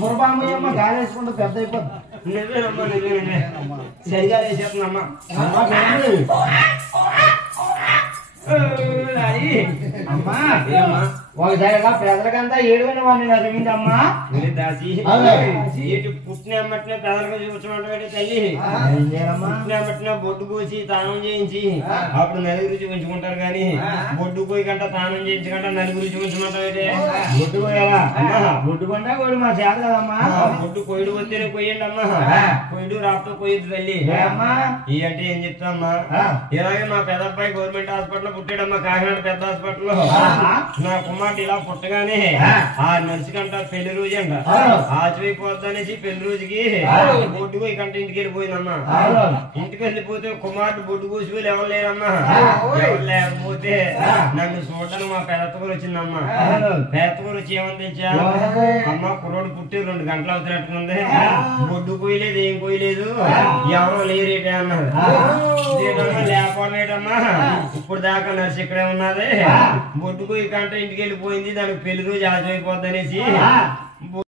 బుర్రబామ్మ గాలి వేసుకుంటే పెద్ద అయిపోద్ది. నువ్వేనమ్మా నువ్వే సరిగా వేసేస్తుందమ్మా. అమ్మా ఒకసారిగా పెదలకంతా ఏడువని వాడిని అడిగిందమ్మా. దాసి పుట్టిన అమ్మటిన పెదలకు చూపించమంటే తల్లి పుట్టిన అమ్మటిన బొడ్డు కోసి తానం చేయించి అప్పుడు నలుగురు చూపించుకుంటారు కానీ బొడ్డు కోయి కంట తానం చేయించకుండా నలుగురు చూపించమంటే బొడ్డు పోయాలా? బొడ్డు పండా కోడి మా చేత కదమ్మా. బొడ్డు కొయ్యడు వస్తేనే కొయ్యండి అమ్మా. కొయ్యడు రాపుతో కొయ్యదు తల్లి. ఈ అంటే ఏం చెప్తామ్మా, ఇలాగే మా పెద్ద అబ్బాయి గవర్నమెంట్ హాస్పిటల్ పుట్టాడమ్మా, కాకినాడ పెద్ద హాస్పిటల్. నా కుమార్తె ఇలా పుట్టగానే ఆ నర్సు కంట పెళ్లి రోజు అంట ఆచిపోయిపోద్ది అనేసి పెళ్లి రోజుకి బొడ్డు కోయి కంట ఇంటికి వెళ్ళిపోయిందమ్మా. ఇంటికి వెళ్ళిపోతే కుమార్తె బొడ్డు కోసిపోయి ఎవరు లేరమ్మా. ఎవరు లేకపోతే నన్ను చూడటానికి మా పెద్దకూరు వచ్చిందమ్మా. పెద్దకూరు వచ్చి ఏమని తెచ్చా, అమ్మ కుర్రోడు పుట్టి 2 గంటలు అవుతున్నట్టుకుంది, బొడ్డు కోయలేదు ఏం కోయలేదు, ఎవరో లేరేటే అన్నారు. లేకపోవడం ఏంటమ్మా, ఇప్పుడు దాకా నర్సు ఇక్కడే ఉన్నది, బొడ్డు కోయి కంట ఇంటికి వెళ్ళిపోయింది, దానికి పెళ్లి రోజు ఆచమైపోద్ది అనేసి